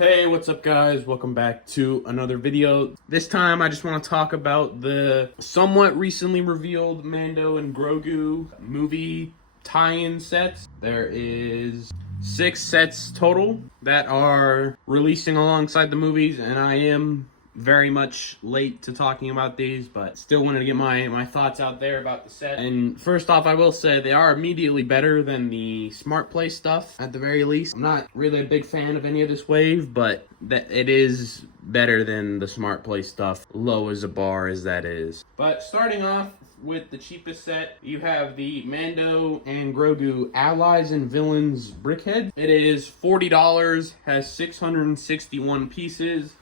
Hey, what's up guys? Welcome back to another video. This time I just want to talk about the somewhat recently revealed Mando and Grogu movie tie-in sets. There is 6 sets total that are releasing alongside the movies, and I am very much late to talking about these, but still wanted to get my thoughts out there about the set. And first off, I will say they are immediately better than the Smart Play stuff, at the very least. I'm not really a big fan of any of this wave, but that it is better than the Smart Play stuff, low as a bar as that is. But starting off with the cheapest set, you have the Mando and Grogu Allies and Villains Brickhead. It is $40, has 661 pieces,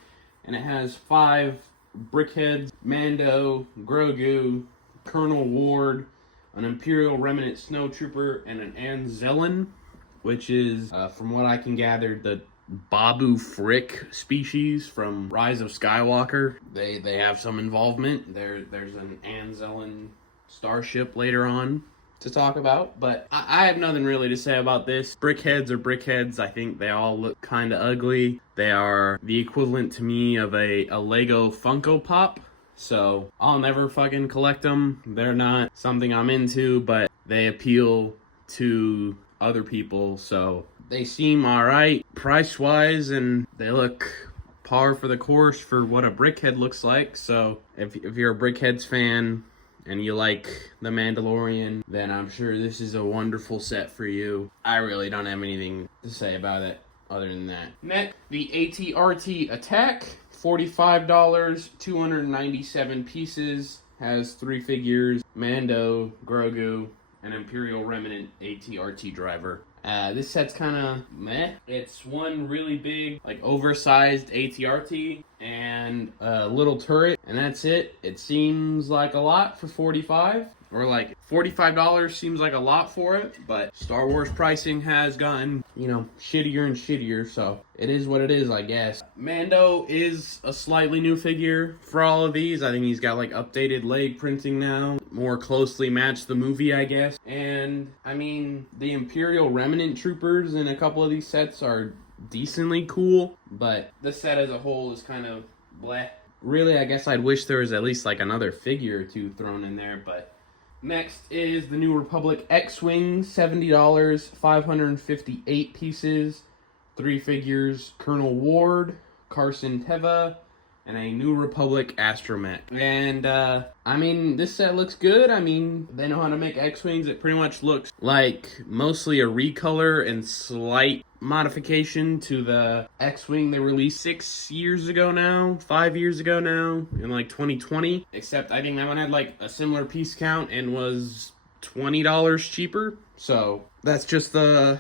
and it has 5 brickheads: Mando, Grogu, Colonel Ward, an Imperial Remnant Snowtrooper, and an Anzellan, which is, from what I can gather, the Babu Frick species from Rise of Skywalker. They have some involvement. There's an Anzellan starship later on to talk about, but I have nothing really to say about this. Brickheads are brickheads. I think they all look kind of ugly. They are the equivalent to me of a Lego Funko Pop, so I'll never fucking collect them. They're not something I'm into, but they appeal to other people, so they seem alright price-wise, and they look par for the course for what a brickhead looks like. So if you're a Brickheads fan and you like The Mandalorian, then I'm sure this is a wonderful set for you. I really don't have anything to say about it other than that. Next, the AT-RT Attack, $45, 297 pieces, has 3 figures: Mando, Grogu, an Imperial Remnant AT-RT driver. This set's kind of meh. It's one really big, like, oversized AT-RT and a little turret, and that's it. It seems like a lot for $45, or like $45 seems like a lot for it, but Star Wars pricing has gotten, shittier and shittier, so it is what it is, I guess. Mando is a slightly new figure for all of these. I think he's got like updated leg printing now, more closely match the movie, I guess. And I mean, the Imperial Remnant troopers in a couple of these sets are decently cool, but the set as a whole is kind of bleh. Really, I guess I'd wish there was at least like another figure or two thrown in there, but next is the New Republic X-Wing, $70, 558 pieces, 3 figures: Colonel Ward, Carson Teva, and a New Republic Astromech. And, I mean, this set looks good. I mean, they know how to make X-Wings. It pretty much looks like mostly a recolor and slight modification to the X-Wing they released 5 years ago now, in like 2020. Except I think that one had like a similar piece count and was $20 cheaper. So that's just the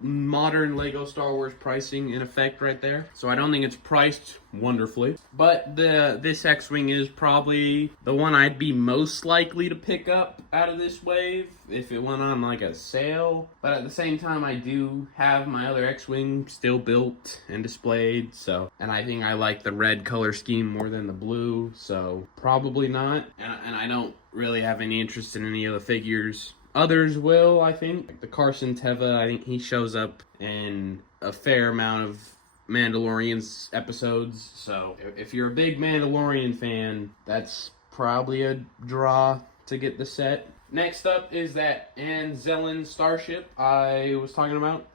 modern Lego Star Wars pricing in effect right there. So I don't think it's priced wonderfully. But this X-Wing is probably the one I'd be most likely to pick up out of this wave if it went on like a sale. But at the same time, I do have my other X-Wing still built and displayed, so, and I think I like the red color scheme more than the blue, so probably not. And I don't really have any interest in any of the figures. Others will, I think. Like the Carson Teva, I think he shows up in a fair amount of Mandalorian's episodes. So if you're a big Mandalorian fan, that's probably a draw to get the set. Next up is that Anzellan starship I was talking about.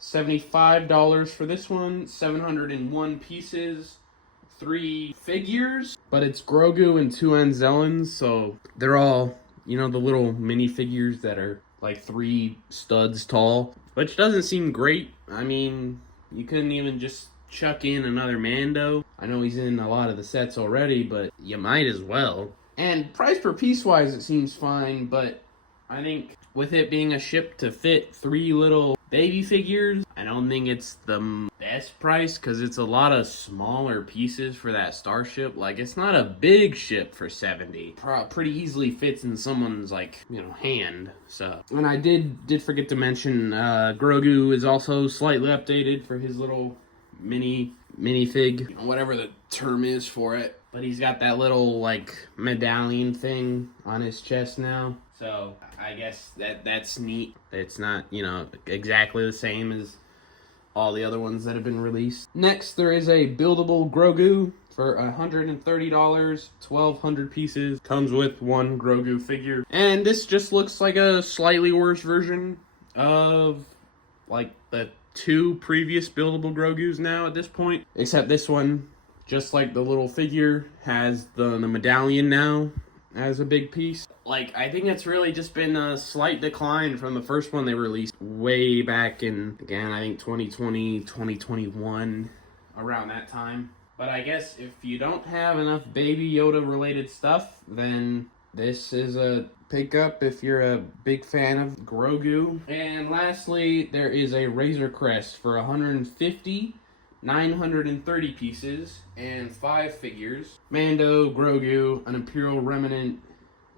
$75 for this one, 701 pieces, 3 figures. But it's Grogu and 2 Anzellans, so they're all, the little minifigures that are like 3 studs tall, which doesn't seem great. I mean, you couldn't even just chuck in another Mando. I know he's in a lot of the sets already, but you might as well. And price per piece wise, it seems fine, but I think with it being a ship to fit 3 little baby figures, I don't think it's the best price, because it's a lot of smaller pieces for that starship. Like, it's not a big ship for $70. Pretty easily fits in someone's, like, hand. So, and I did forget to mention, Grogu is also slightly updated for his little minifig, whatever the term is for it. But he's got that little, like, medallion thing on his chest now. So, I guess that's neat. It's not, exactly the same as all the other ones that have been released. Next, there is a buildable Grogu for $130, 1,200 pieces. Comes with one Grogu figure. And this just looks like a slightly worse version of like the two previous buildable Grogus now at this point. Except this one, just like the little figure, has the medallion now as a big piece. Like, I think it's really just been a slight decline from the first one they released way back in, again, I think 2020, 2021, around that time. But I guess if you don't have enough Baby Yoda related stuff, then this is a pickup if you're a big fan of Grogu. And lastly, there is a Razor Crest for 150, 930 pieces, and 5 figures. Mando, Grogu, an Imperial Remnant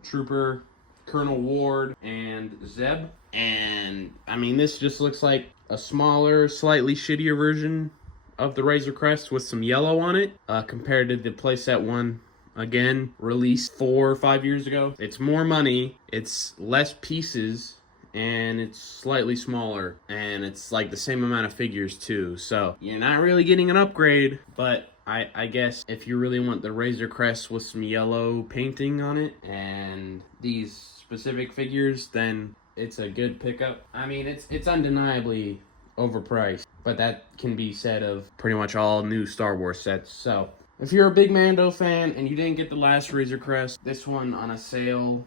Trooper, Colonel Ward, and Zeb. And, I mean, this just looks like a smaller, slightly shittier version of the Razor Crest with some yellow on it, compared to the playset one, again, released 4 or 5 years ago. It's more money, it's less pieces, and it's slightly smaller, and it's like the same amount of figures too. So you're not really getting an upgrade, but I guess if you really want the Razor Crest with some yellow painting on it and these specific figures, then it's a good pickup. I mean, it's undeniably overpriced, but that can be said of pretty much all new Star Wars sets. So if you're a big Mando fan and you didn't get the last Razor Crest, this one on a sale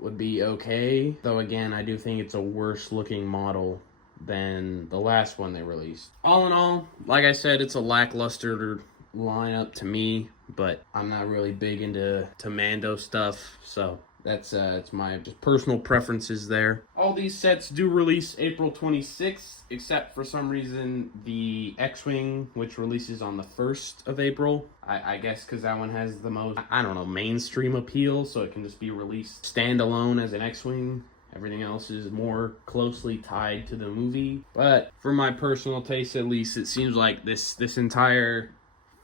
would be okay. Though again, I do think it's a worse looking model than the last one they released. All in all, like I said, it's a lackluster lineup to me, but I'm not really big into Mando stuff, so that's it's my just personal preferences there. All these sets do release April 26th, except for some reason the X-Wing, which releases on the 1st of April. I guess because that one has the most, I don't know, mainstream appeal, so it can just be released standalone as an X-Wing. Everything else is more closely tied to the movie. But for my personal taste, at least, it seems like this entire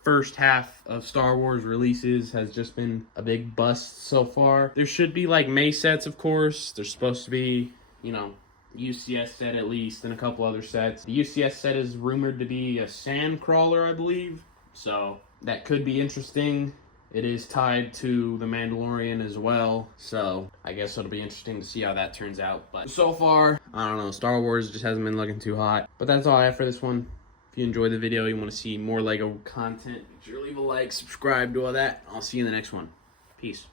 first half of Star Wars releases has just been a big bust so far. There should be like May sets, of course. There's supposed to be, you know, UCS set at least, and a couple other sets. The UCS set is rumored to be a sand crawler, I believe. So that could be interesting. It is tied to The Mandalorian as well. So I guess it'll be interesting to see how that turns out. But so far, I don't know, Star Wars just hasn't been looking too hot. But that's all I have for this one. If you enjoyed the video, you want to see more LEGO content, make sure to leave a like, subscribe, do all that. I'll see you in the next one. Peace.